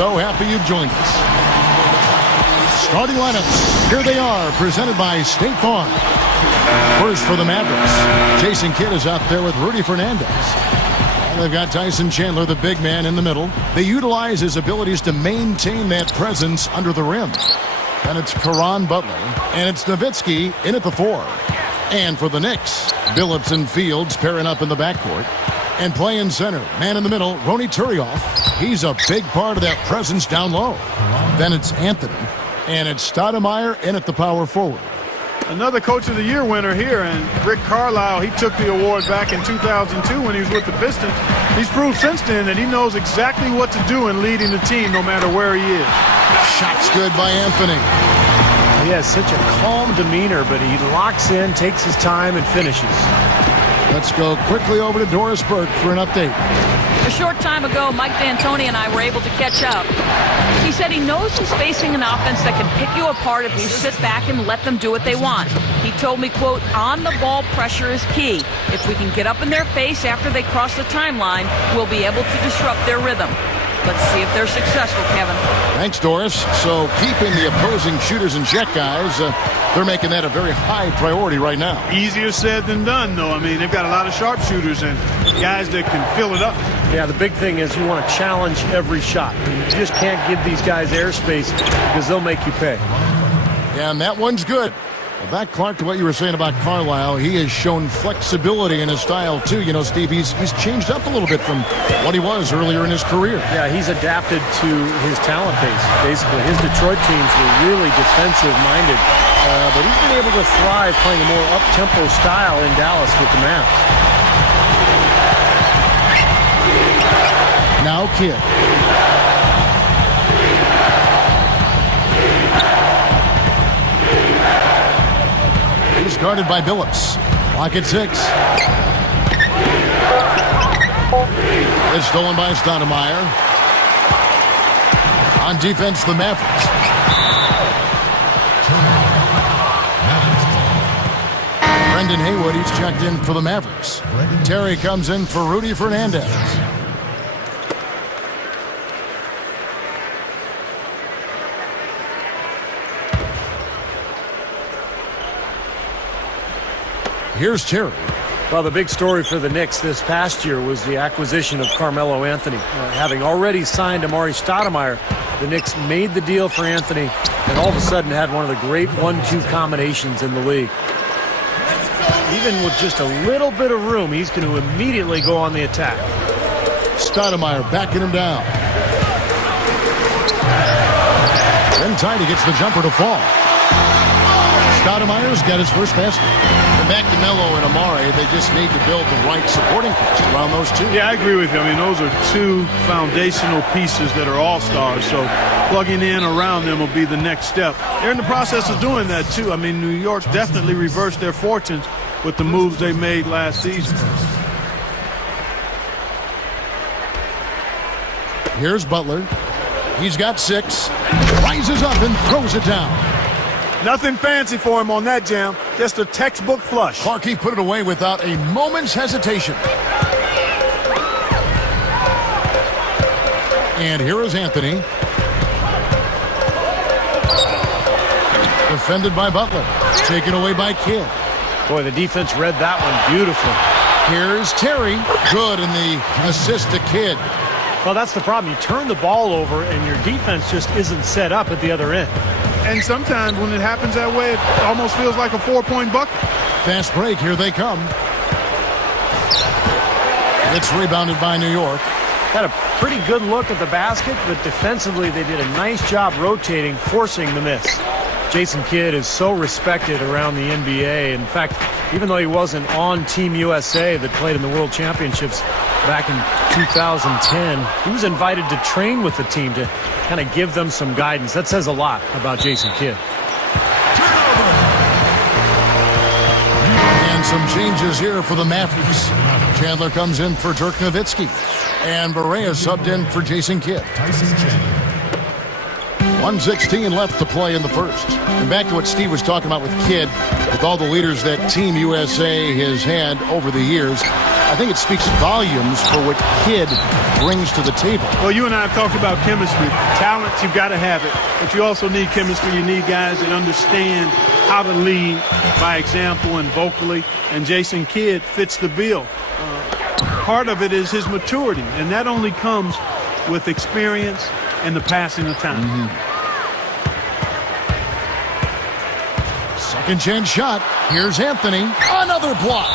so happy you've joined us. Starting lineups, here they are, presented by State Farm. First for the Mavericks, Jason Kidd is out there with Rudy Fernandez. And they've got Tyson Chandler, the big man, in the middle. They utilize his abilities to maintain that presence under the rim. And it's Caron Butler, and it's Nowitzki in at the 4. And for the Knicks, Billups and Fields pairing up in the backcourt. And playing center, man in the middle, Ronny Turiaf. He's a big part of that presence down low. Then it's Anthony. And it's Stoudemire in at the power forward. Another Coach of the Year winner here, and Rick Carlisle, he took the award back in 2002 when he was with the Pistons. He's proved since then that he knows exactly what to do in leading the team no matter where he is. Shot's good by Anthony. He has such a calm demeanor, but he locks in, takes his time, and finishes. Let's go quickly over to Doris Burke for an update. A short time ago, Mike D'Antoni and I were able to catch up. He said he knows he's facing an offense that can pick you apart if you sit back and let them do what they want. He told me, quote, on-the-ball pressure is key. If we can get up in their face after they cross the timeline, we'll be able to disrupt their rhythm. Let's see if they're successful, Kevin. Thanks, Doris. So keeping the opposing shooters in check, guys, they're making that a very high priority right now. Easier said than done, though. I mean, they've got a lot of sharpshooters and guys that can fill it up. Yeah, the big thing is you want to challenge every shot. You just can't give these guys airspace because they'll make you pay. Yeah, and that one's good. Well, back, Clark, to what you were saying about Carlisle, he has shown flexibility in his style, too. You know, Steve, he's changed up a little bit from what he was earlier in his career. Yeah, he's adapted to his talent base, basically. His Detroit teams were really defensive-minded, but he's been able to thrive playing a more up-tempo style in Dallas with the Mavs. Now Kidd. He's guarded by Billups. Clock at 6. It's stolen by Stoudemire. On defense, the Mavericks. Brendan Haywood, he's checked in for the Mavericks. Terry comes in for Rudy Fernandez. Here's Terry. Well, the big story for the Knicks this past year was the acquisition of Carmelo Anthony. Having already signed Amari Stoudemire, the Knicks made the deal for Anthony and all of a sudden had one of the great 1-2 combinations in the league. Even with just a little bit of room, he's going to immediately go on the attack. Stoudemire backing him down. Then Tidy gets the jumper to fall. Stoudemire's got his first basket. And back to Melo and Amari, they just need to build the right supporting cast around those two. Yeah, I agree with you. I mean, those are two foundational pieces that are all-stars, so plugging in around them will be the next step. They're in the process of doing that, too. I mean, New York definitely reversed their fortunes with the moves they made last season. Here's Butler. He's got 6. Rises up and throws it down. Nothing fancy for him on that jam. Just a textbook flush. Clarkey put it away without a moment's hesitation. And here is Anthony. Defended by Butler. Taken away by Kidd. Boy, the defense read that one beautifully. Here's Terry. Good in the assist to Kidd. Well, that's the problem. You turn the ball over and your defense just isn't set up at the other end. And sometimes when it happens that way, it almost feels like a 4-point bucket. Fast break. Here they come. It's rebounded by New York. Got a pretty good look at the basket, but defensively they did a nice job rotating, forcing the miss. Jason Kidd is so respected around the NBA. In fact, even though he wasn't on Team USA that played in the World Championships back in 2010, he was invited to train with the team to kind of give them some guidance. That says a lot about Jason Kidd. And some changes here for the Mavericks. Chandler comes in for Dirk Nowitzki. And Barea subbed in for Jason Kidd. 1:16 left to play in the first. And back to what Steve was talking about with Kidd, with all the leaders that Team USA has had over the years, I think it speaks volumes for what Kidd brings to the table. Well, you and I have talked about chemistry. Talent, you've got to have it. But you also need chemistry. You need guys that understand how to lead by example and vocally. And Jason Kidd fits the bill. Part of it is his maturity, and that only comes with experience and the passing of time. Second chance shot. Here's Anthony. Another block.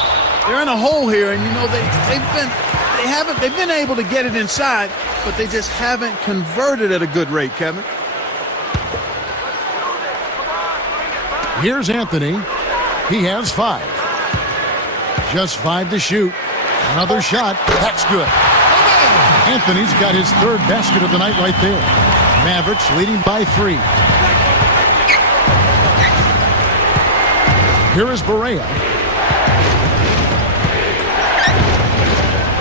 They're in a hole here, and you know they've been able to get it inside, but they just haven't converted at a good rate, Kevin. Here's Anthony. He has 5. Just 5 to shoot. Another shot. That's good. Anthony's got his 3rd basket of the night right there. Mavericks leading by 3. Here is Barea.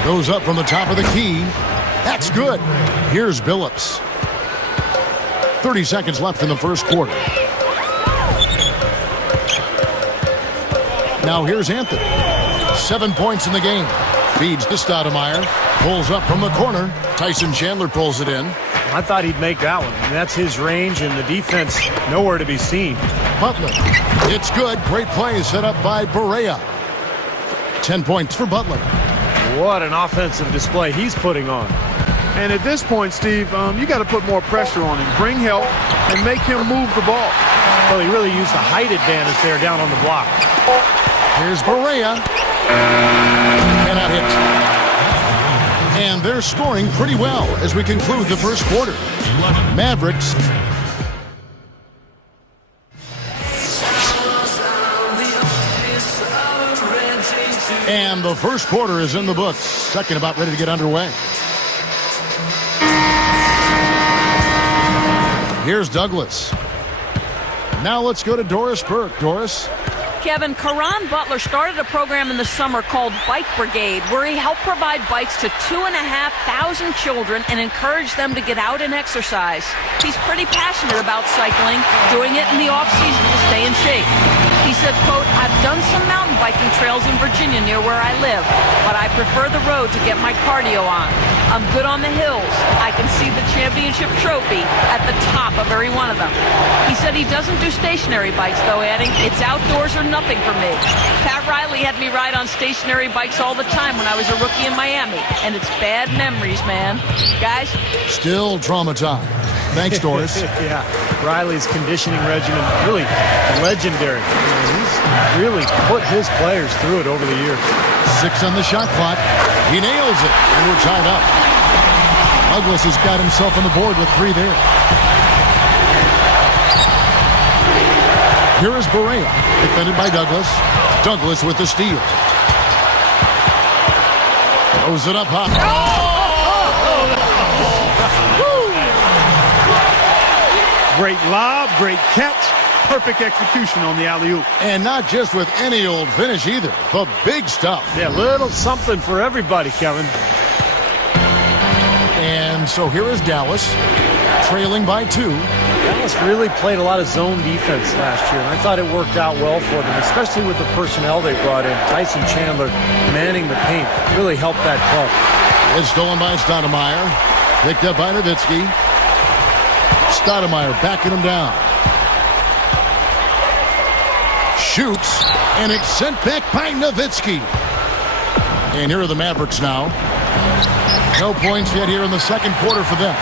Goes up from the top of the key. That's good. Here's Billups. 30 seconds left in the first quarter. Now here's Anthony. 7 points in the game. Feeds to Stoudemire. Pulls up from the corner. Tyson Chandler pulls it in. I thought he'd make that one. And that's his range, and the defense nowhere to be seen. Butler. It's good. Great play set up by Barea. 10 points for Butler. What an offensive display he's putting on. And at this point, Steve, you got to put more pressure on him. Bring help and make him move the ball. Well, he really used the height advantage there down on the block. Here's Barea. Cannot hit. And they're scoring pretty well as we conclude the first quarter. Mavericks. And the first quarter is in the books. Second about ready to get underway. Here's Douglas. Now let's go to Doris Burke. Doris. Kevin, Caron Butler started a program in the summer called Bike Brigade, where he helped provide bikes to 2,500 children and encouraged them to get out and exercise. He's pretty passionate about cycling, doing it in the off-season to stay in shape. He said, quote, "I've done some mountain biking trails in Virginia near where I live, but I prefer the road to get my cardio on. I'm good on the hills. I can see the championship trophy at the top of every one of them." He said he doesn't do stationary bikes, though, adding, "It's outdoors or nothing for me. Pat Riley had me ride on stationary bikes all the time when I was a rookie in Miami, and it's bad memories, man." Guys? Still traumatized. Thanks, Doris. Yeah, Riley's conditioning regimen, really legendary. He's really put his players through it over the years. 6 on the shot clock. He nails it, and we're tied up. Douglas has got himself on the board with 3 there. Here is Barea, defended by Douglas. Douglas with the steal. Throws it up high. Great lob, great catch, perfect execution on the alley-oop. And not just with any old finish either, but big stuff. Yeah, little something for everybody, Kevin. And so here is Dallas, trailing by 2. Dallas really played a lot of zone defense last year, and I thought it worked out well for them, especially with the personnel they brought in. Tyson Chandler manning the paint really helped that club. It's stolen by Stoudemire, picked up by Nowitzki. Stoudemire backing him down. Shoots, and it's sent back by Nowitzki. And here are the Mavericks now. No points yet here in the second quarter for them.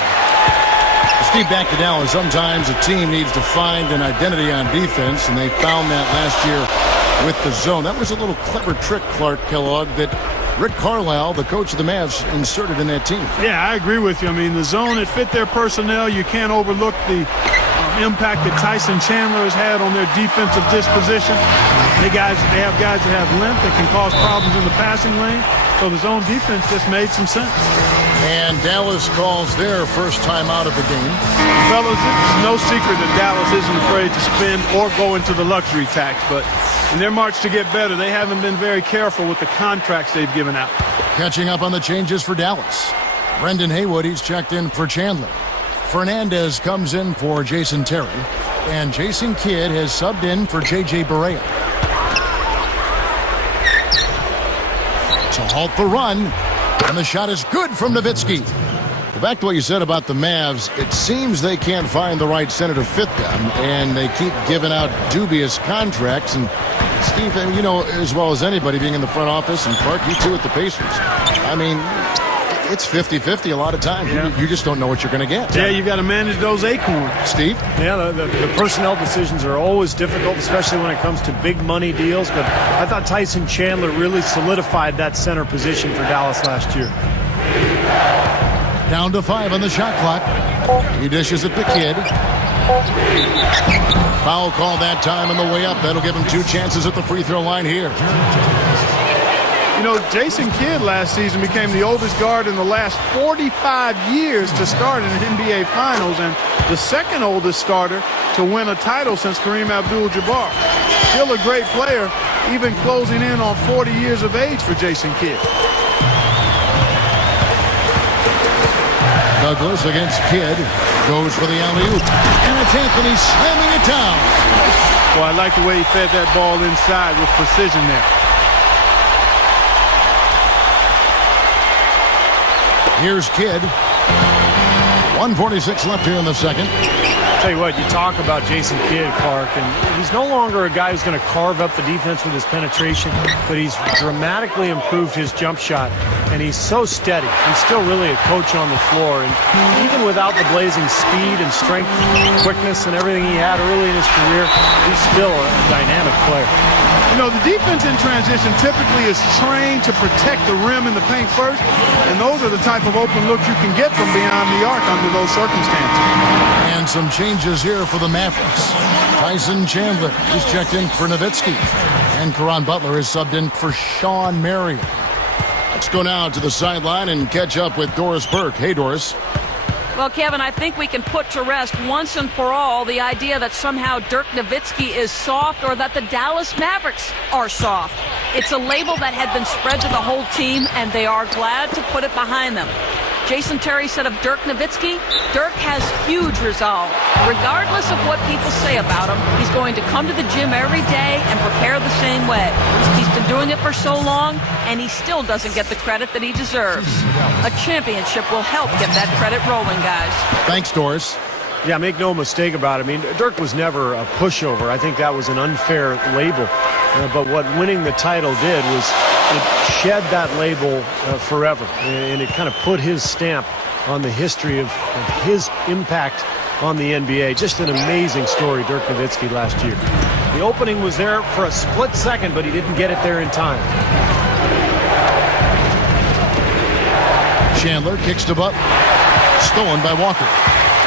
Steve, back to Dallas. Sometimes a team needs to find an identity on defense, and they found that last year with the zone. That was a little clever trick, Clark Kellogg, that Rick Carlisle, the coach of the Mavs, inserted in that team. Yeah, I agree with you. I mean, the zone, it fit their personnel. You can't overlook the impact that Tyson Chandler has had on their defensive disposition. They have guys that have length that can cause problems in the passing lane. So the zone defense just made some sense. And Dallas calls their first time out of the game. Fellas, it's no secret that Dallas isn't afraid to spend or go into the luxury tax. But in their march to get better, they haven't been very careful with the contracts they've given out. Catching up on the changes for Dallas. Brendan Haywood, he's checked in for Chandler. Fernandez comes in for Jason Terry. And Jason Kidd has subbed in for J.J. Barea. to halt the run. And the shot is good from Nowitzki. Well, back to what you said about the Mavs, it seems they can't find the right center to fit them, and they keep giving out dubious contracts. And Steve, you know as well as anybody being in the front office, and Clark, you too at the Pacers. I mean, it's 50-50 a lot of times. Yeah. You just don't know what you're going to get. Yeah, you got to manage those acorns. Steve? Yeah, the personnel decisions are always difficult, especially when it comes to big money deals. But I thought Tyson Chandler really solidified that center position for Dallas last year. Down to 5 on the shot clock. He dishes it to Kidd. Foul call that time on the way up. That'll give him 2 chances at the free throw line here. You know, Jason Kidd last season became the oldest guard in the last 45 years to start in the NBA Finals, and the second oldest starter to win a title since Kareem Abdul-Jabbar. Still a great player, even closing in on 40 years of age for Jason Kidd. Douglas against Kidd. Goes for the alley-oop. And it's Anthony slamming it down. Well, I like the way he fed that ball inside with precision there. Here's Kidd. 1:46 left here in the second. Tell you what, you talk about Jason Kidd, Clark, and he's no longer a guy who's going to carve up the defense with his penetration, but he's dramatically improved his jump shot, and he's so steady. He's still really a coach on the floor, and even without the blazing speed and strength, quickness, and everything he had early in his career, he's still a dynamic player. You know, the defense in transition typically is trained to protect the rim in the paint first, and those are the type of open looks you can get from beyond the arc under those circumstances. And some changes here for the Mavericks. Tyson Chandler is checked in for Nowitzki. And Caron Butler is subbed in for Sean Marion. Let's go now to the sideline and catch up with Doris Burke. Hey, Doris. Well, Kevin, I think we can put to rest once and for all the idea that somehow Dirk Nowitzki is soft or that the Dallas Mavericks are soft. It's a label that had been spread to the whole team, and they are glad to put it behind them. Jason Terry said of Dirk Nowitzki, Dirk has huge resolve. Regardless of what people say about him, he's going to come to the gym every day and prepare the same way. He's been doing it for so long, and he still doesn't get the credit that he deserves. A championship will help get that credit rolling, guys. Thanks, Doris. Yeah, make no mistake about it. I mean, Dirk was never a pushover. I think that was an unfair label. But what winning the title did was it shed that label forever. And it kind of put his stamp on the history of his impact on the NBA. Just an amazing story, Dirk Nowitzki last year. The opening was there for a split second, but he didn't get it there in time. Chandler kicks to Butler. Stolen by Walker.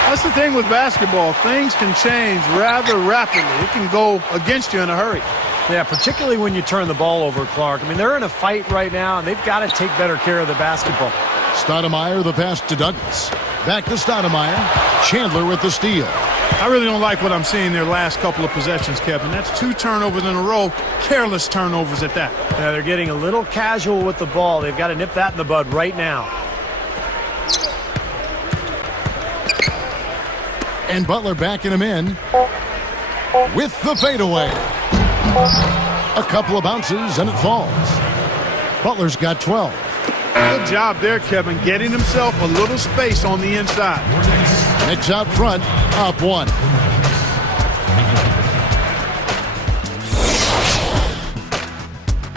That's the thing with basketball. Things can change rather rapidly. It can go against you in a hurry. Yeah, particularly when you turn the ball over, Clark. I mean, they're in a fight right now, and they've got to take better care of the basketball. Stoudemire, the pass to Douglas. Back to Stoudemire. Chandler with the steal. I really don't like what I'm seeing their last couple of possessions, Kevin. That's 2 turnovers in a row. Careless turnovers at that. Yeah, they're getting a little casual with the ball. They've got to nip that in the bud right now. And Butler backing him in with the fadeaway. A couple of bounces and it falls. Butler's got 12. Good job there, Kevin, getting himself a little space on the inside. Knicks out front, up 1.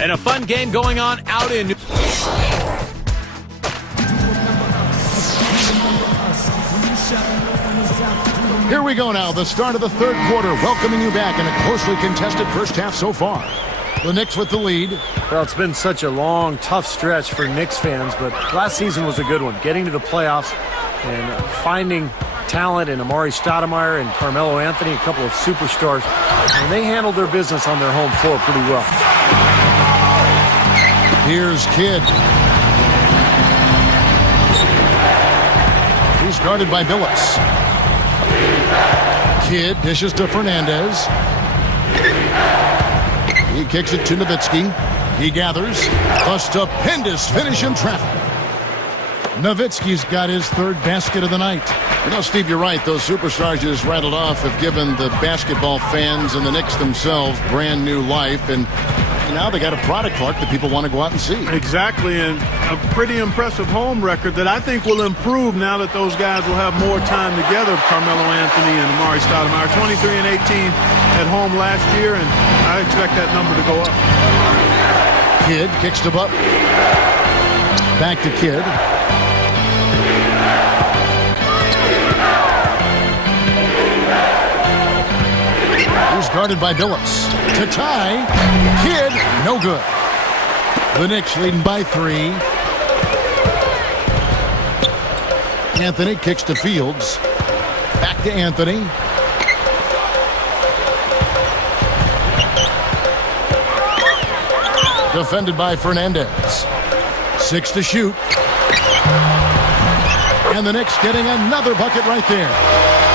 And a fun game going on out in... Here we go now, the start of the third quarter, welcoming you back in a closely contested first half so far. The Knicks with the lead. Well, it's been such a long, tough stretch for Knicks fans, but last season was a good one. Getting to the playoffs and finding talent in Amari Stoudemire and Carmelo Anthony, a couple of superstars, and they handled their business on their home floor pretty well. Here's Kidd. He's guarded by Billups. Kidd dishes to Fernandez. He kicks it to Nowitzki. He gathers. A stupendous finish in traffic. Nowitzki's got his third basket of the night. You know, Steve, you're right. Those superstars you just rattled off have given the basketball fans and the Knicks themselves brand new life. And Now they got a product, Clark, that people want to go out and see. Exactly, and a pretty impressive home record that I think will improve now that those guys will have more time together. Carmelo Anthony and Amari Stoudemire, 23 and 18 at home last year, and I expect that number to go up. Kidd kicks to Butler. Back to Kidd. He's guarded by Billups. To tie. Kidd, no good. The Knicks leading by 3. Anthony kicks to Fields. Back to Anthony. Defended by Fernandez. 6 to shoot. And the Knicks getting another bucket right there.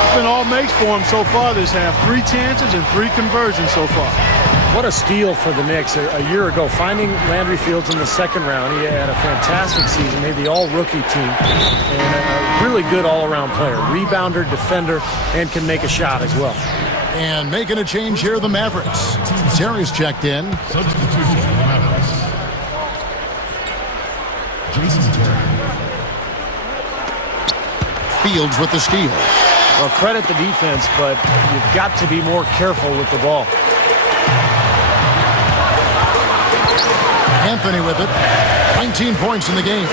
It's been all makes for him so far this half. 3 chances and 3 conversions so far. What a steal for the Knicks a year ago, finding Landry Fields in the second round. He had a fantastic season, made the all-rookie team, and a really good all-around player. Rebounder, defender, and can make a shot as well. And making a change here, the Mavericks. Terry's checked in. Substitution for the Mavericks. Jason Terry. Fields with the steal. Well, credit the defense, but you've got to be more careful with the ball. Anthony with it. 19 points in the game.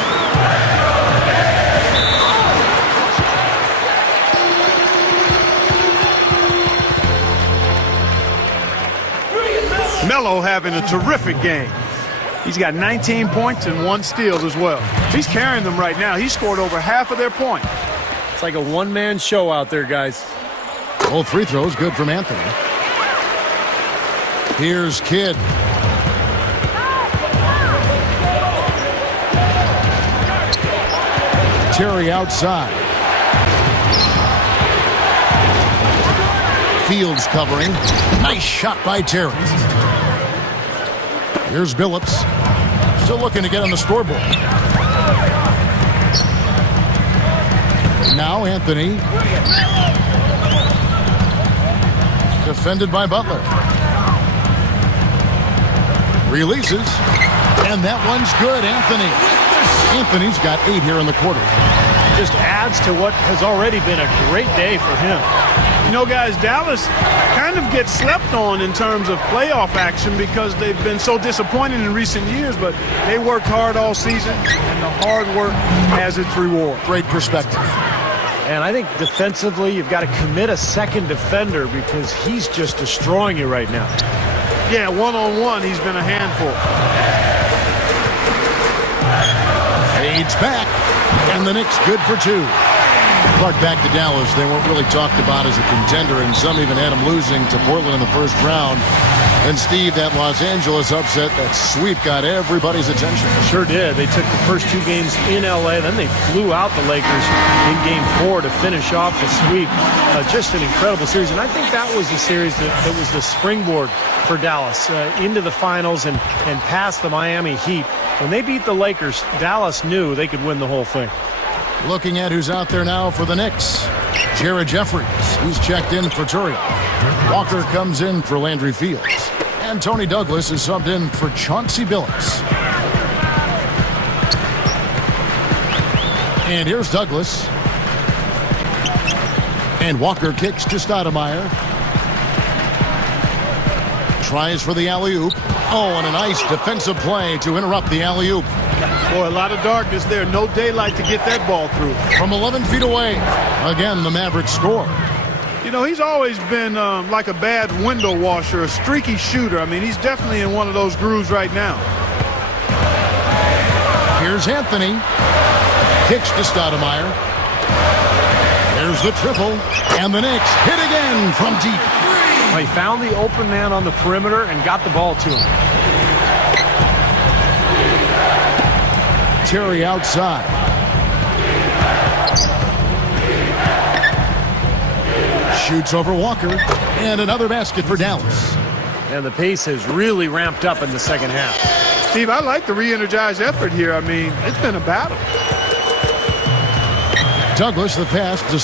Melo having a terrific game. He's got 19 points and 1 steal as well. He's carrying them right now. He scored over half of their points. It's like a one-man show out there, guys. Both free throws good from Anthony. Here's Kidd. Terry outside. Fields covering. Nice shot by Terry. Here's Billups. Still looking to get on the scoreboard. Now Anthony. Defended by Butler. Releases. And that one's good, Anthony. Anthony's got 8 here in the quarter. Just adds to what has already been a great day for him. You know, guys, Dallas kind of gets slept on in terms of playoff action because they've been so disappointing in recent years, but they worked hard all season, and the hard work has its reward. Great perspective. And I think defensively, you've got to commit a second defender because he's just destroying you right now. Yeah, one-on-one, he's been a handful. Fades back, and the Knicks good for 2. Clark, back to Dallas. They weren't really talked about as a contender, and some even had them losing to Portland in the first round. And Steve, that Los Angeles upset, that sweep got everybody's attention. Sure did. They took the first 2 games in L.A., then they flew out the Lakers in Game 4 to finish off the sweep. Just an incredible series, and I think that was the series that was the springboard for Dallas into the finals and past the Miami Heat. When they beat the Lakers, Dallas knew they could win the whole thing. Looking at who's out there now for the Knicks. Jared Jeffries. He's checked in for Turiaf. Walker comes in for Landry Fields. And Tony Douglas is subbed in for Chauncey Billups. And here's Douglas. And Walker kicks to Stoudemire. Tries for the alley-oop. Oh, and a nice defensive play to interrupt the alley-oop. Boy, a lot of darkness there. No daylight to get that ball through. From 11 feet away. Again, the Mavericks score. You know, he's always been like a bad window washer, a streaky shooter. I mean, he's definitely in one of those grooves right now. Here's Anthony. Kicks to Stoudemire. There's the triple. And the Knicks hit again from deep. Well, he found the open man on the perimeter and got the ball to him. Terry outside. Shoots over Walker. And another basket for Dallas. And the pace has really ramped up in the second half. Steve, I like the re-energized effort here. I mean, it's been a battle. Douglas, the pass to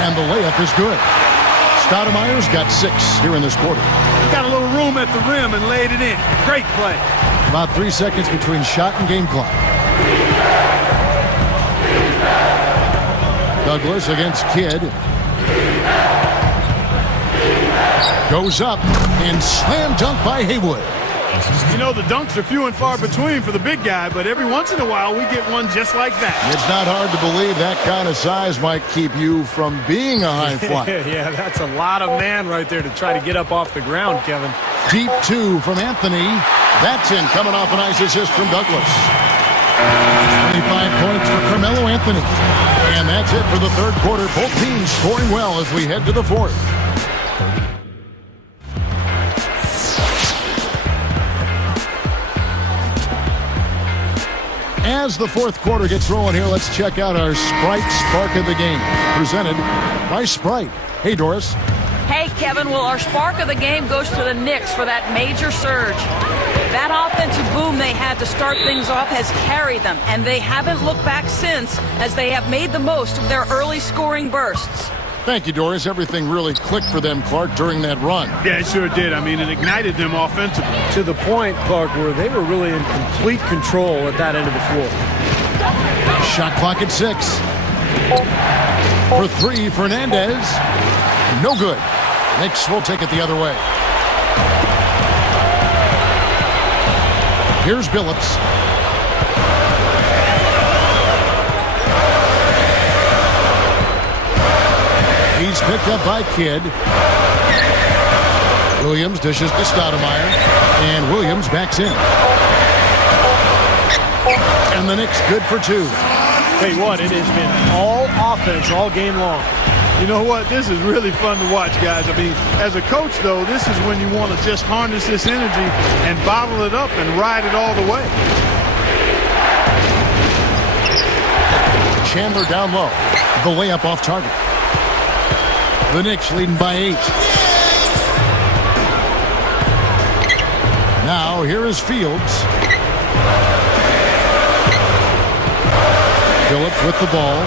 And the layup is good. Stoudemire's got 6 here in this quarter. Got a little room at the rim and laid it in. Great play. About 3 seconds between shot and game clock. Douglas against Kidd. Goes up and slam dunk by Haywood. You know, the dunks are few and far between for the big guy, but every once in a while we get one just like that. It's not hard to believe that kind of size might keep you from being a high flyer. Yeah, that's a lot of man right there to try to get up off the ground, Kevin. Deep 2 from Anthony. That's in, coming off a nice assist from Douglas. 25 points for Carmelo Anthony. And that's it for the third quarter. Both teams scoring well as we head to the fourth. As the fourth quarter gets rolling here, let's check out our Sprite Spark of the Game, presented by Sprite. Hey, Doris. Hey, Kevin. Well, our spark of the game goes to the Knicks for that major surge. That offensive boom they had to start things off has carried them, and they haven't looked back since as they have made the most of their early scoring bursts. Thank you, Doris. Everything really clicked for them, Clark, during that run. Yeah, it sure did. I mean, it ignited them offensively. To the point, Clark, where they were really in complete control at that end of the floor. Shot clock at 6. For 3, Fernandez. No good. Knicks will take it the other way. Here's Billups. He's picked up by Kidd. Williams dishes to Stoudemire. And Williams backs in. And the Knicks good for 2. Tell you what, it has been all offense all game long. You know what? This is really fun to watch, guys. I mean, as a coach, though, this is when you want to just harness this energy and bottle it up and ride it all the way. Chandler down low. The layup off target. The Knicks leading by 8. Now here is Fields. Phillips with the ball.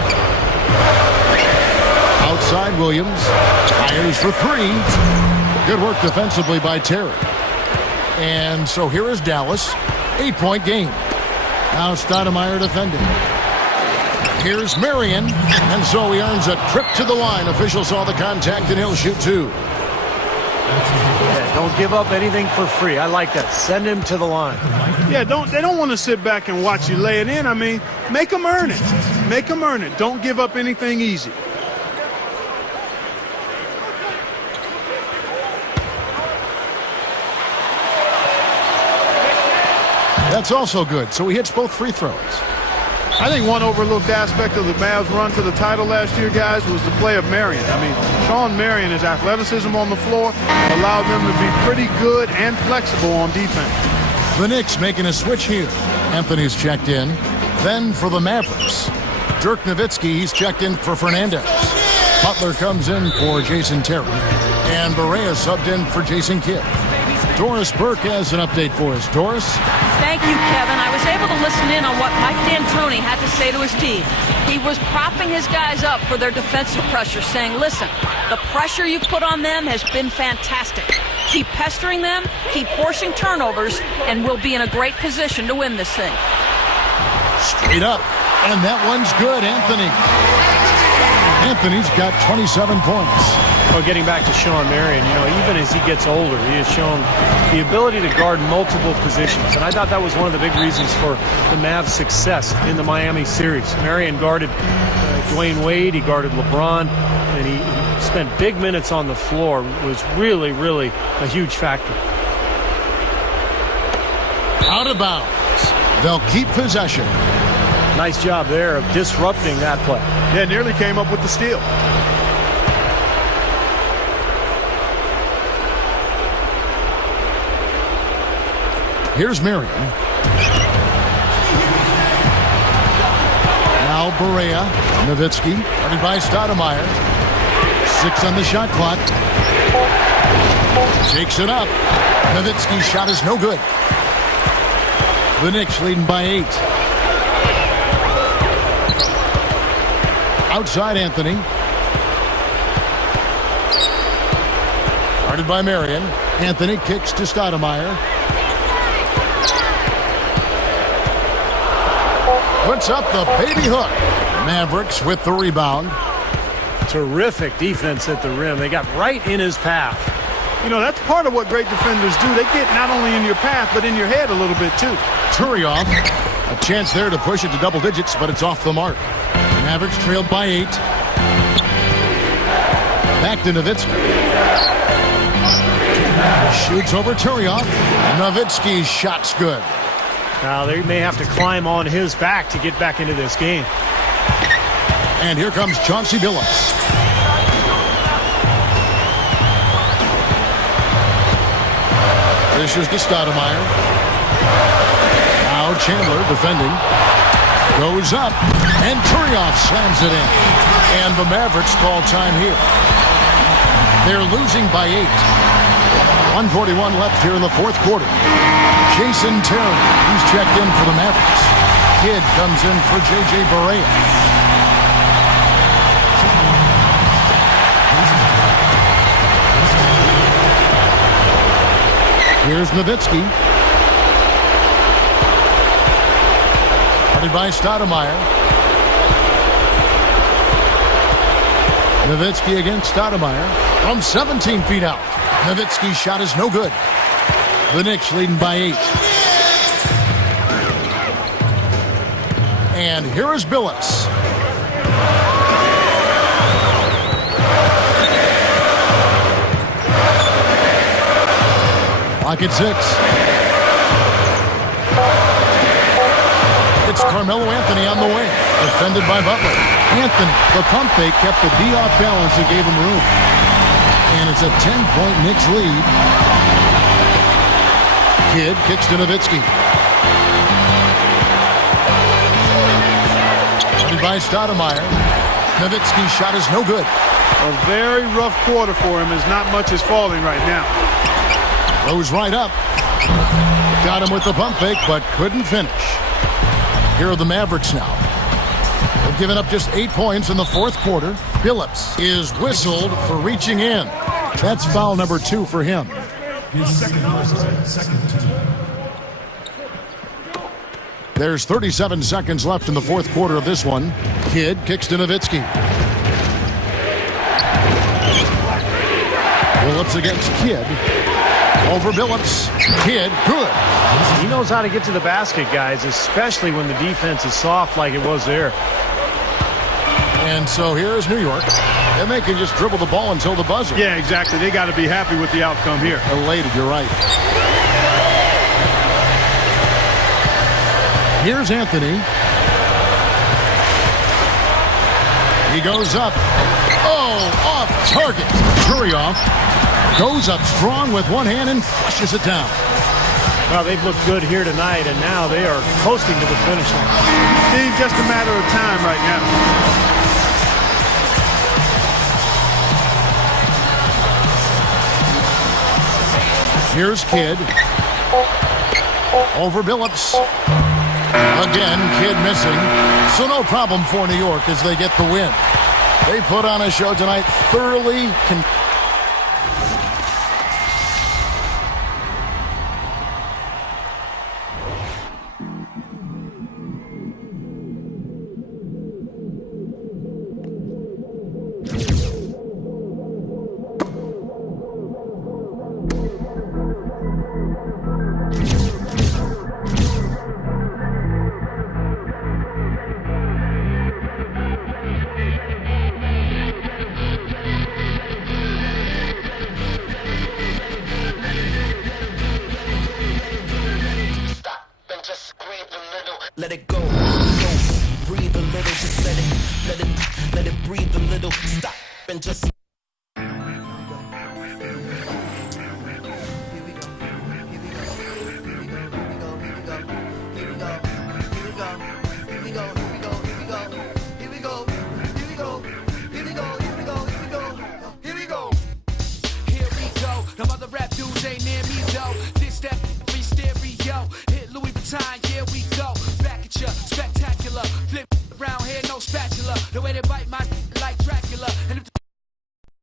Outside Williams. Fires for 3. Good work defensively by Terry. And so here is Dallas. 8-point game. Now Stoudemire defending. Here's Marion, and so he earns a trip to the line. Official saw the contact, and he'll shoot 2. Yeah, don't give up anything for free. I like that. Send him to the line. Yeah, they don't want to sit back and watch you lay it in. I mean, make them earn it. Make them earn it. Don't give up anything easy. That's also good. So he hits both free throws. I think one overlooked aspect of the Mavs' run to the title last year, guys, was the play of Marion. I mean, Sean Marion, his athleticism on the floor allowed them to be pretty good and flexible on defense. The Knicks making a switch here. Anthony's checked in. Then for the Mavericks, Dirk Nowitzki, he's checked in for Fernandez. Butler comes in for Jason Terry. And Barea subbed in for Jason Kidd. Doris Burke has an update for us. Doris? Thank you, Kevin. I was able to listen in on what Mike D'Antoni had to say to his team. He was propping his guys up for their defensive pressure, saying, listen, the pressure you put on them has been fantastic. Keep pestering them, keep forcing turnovers, and we'll be in a great position to win this thing. Straight up. And that one's good, Anthony. Anthony's got 27 points. Well, getting back to Sean Marion, you know, even as he gets older, he has shown the ability to guard multiple positions. And I thought that was one of the big reasons for the Mavs' success in the Miami series. Marion guarded Dwayne Wade, he guarded LeBron, and he spent big minutes on the floor. Was really, really a huge factor. Out of bounds. They'll keep possession. Nice job there of disrupting that play. Yeah, nearly came up with the steal. Here's Marion. Now Barea. Nowitzki. Running by Stoudemire. 6 on the shot clock. Takes it up. Nowitzki's shot is no good. The Knicks leading by 8. Outside Anthony. Guarded by Marion. Anthony kicks to Stoudemire. Puts up the baby hook. Mavericks with the rebound. Terrific defense at the rim. They got right in his path. You know, that's part of what great defenders do. They get not only in your path, but in your head a little bit, too. Turioff. A chance there to push it to double digits, but it's off the mark. Mavericks trailed by 8. Back to Nowitzki. Shoots over Turioff. Nowitzki's shot's good. Now they may have to climb on his back to get back into this game. And here comes Chauncey Billups. Dishes to Stoudemire. Now Chandler defending. Goes up. And Turioff slams it in. And the Mavericks call time here. They're losing by 8. 1:41 left here in the fourth quarter. Jason Terry, he's checked in for the Mavericks. Kidd comes in for J.J. Barea. Here's Nowitzki. Guarded by Stoudemire. Nowitzki against Stoudemire from 17 feet out. Nowitzki's shot is no good. The Knicks leading by 8. And here is Billups. Clock at 6. It's Carmelo Anthony on the wing. Defended by Butler. Anthony, the pump fake kept the D off balance and gave him room. And it's a 10-point Knicks lead. Kidd kicks to Nowitzki. By Stoudemire. Nowitzki's shot is no good. A very rough quarter for him as not much is falling right now. Goes right up. Got him with the pump fake, but couldn't finish. Here are the Mavericks now. They've given up just 8 points in the fourth quarter. Billups is whistled for reaching in. That's foul number 2 for him. His second team. There's 37 seconds left in the fourth quarter of this one. Kidd kicks to Nowitzki. Billups against Kidd. Over Billups. Kidd, good. He knows how to get to the basket, guys, especially when the defense is soft like it was there. And so here is New York. And they can just dribble the ball until the buzzer. Yeah, exactly. They got to be happy with the outcome here. Elated, you're right. Here's Anthony. He goes up. Oh, off target. Turioff goes up strong with one hand and flushes it down. Well, they've looked good here tonight, and now they are coasting to the finish line. It's just a matter of time right now. Here's Kidd. Over Billups. Again, Kidd missing. So no problem for New York as they get the win. They put on a show tonight, thoroughly Let it go, breathe a little, just let it breathe a little, stop and just. Here we go, the mother rap dudes ain't near me though.